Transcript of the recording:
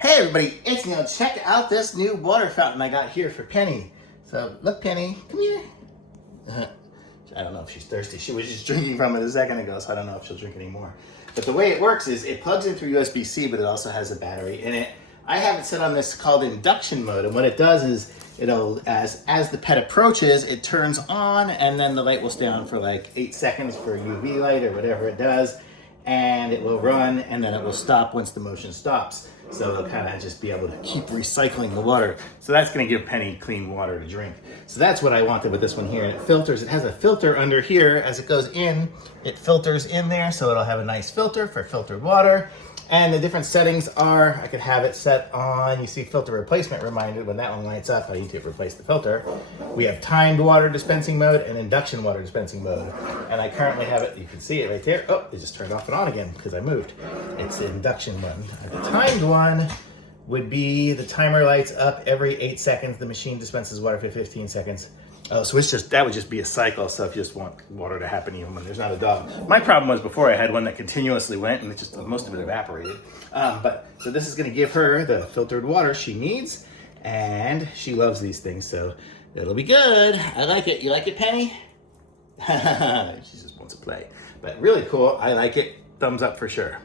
Hey everybody, it's Neil. Check out this new water fountain I got here for Penny. So look, Penny, come here. I don't know if she's thirsty. She was just drinking from it a second ago, so I don't know if she'll drink anymore. But the way it works is it plugs in through USB-C, but it also has a battery in it. I have it set on this called induction mode, and what it does is it'll, as the pet approaches, it turns on, and then the light will stay on for like 8 seconds for UV light or whatever it does, and it will run, and then it will stop once the motion stops. So they'll kind of just be able to keep recycling the water. So that's going to give Penny clean water to drink. So that's what I wanted with this one here. And it filters, it has a filter under here. As it goes in, it filters in there, so it'll have a nice filter for filtered water. And the different settings are, I could have it set on, you see filter replacement reminded when that one lights up, I need to replace the filter. We have timed water dispensing mode and induction water dispensing mode. And I currently have it, you can see it right there. Oh, it just turned off and on again because I moved. It's the induction one. The timed one would be the timer lights up every 8 seconds. The machine dispenses water for 15 seconds. Oh, so it's just, that would just be a cycle, so if you just want water to happen even when there's not a dog. My problem was before I had one that continuously went and it just, most of it evaporated. So this is gonna give her the filtered water she needs, and she loves these things, so it'll be good. I like it. You like it, Penny? She just wants to play. But really cool, I like it. Thumbs up for sure.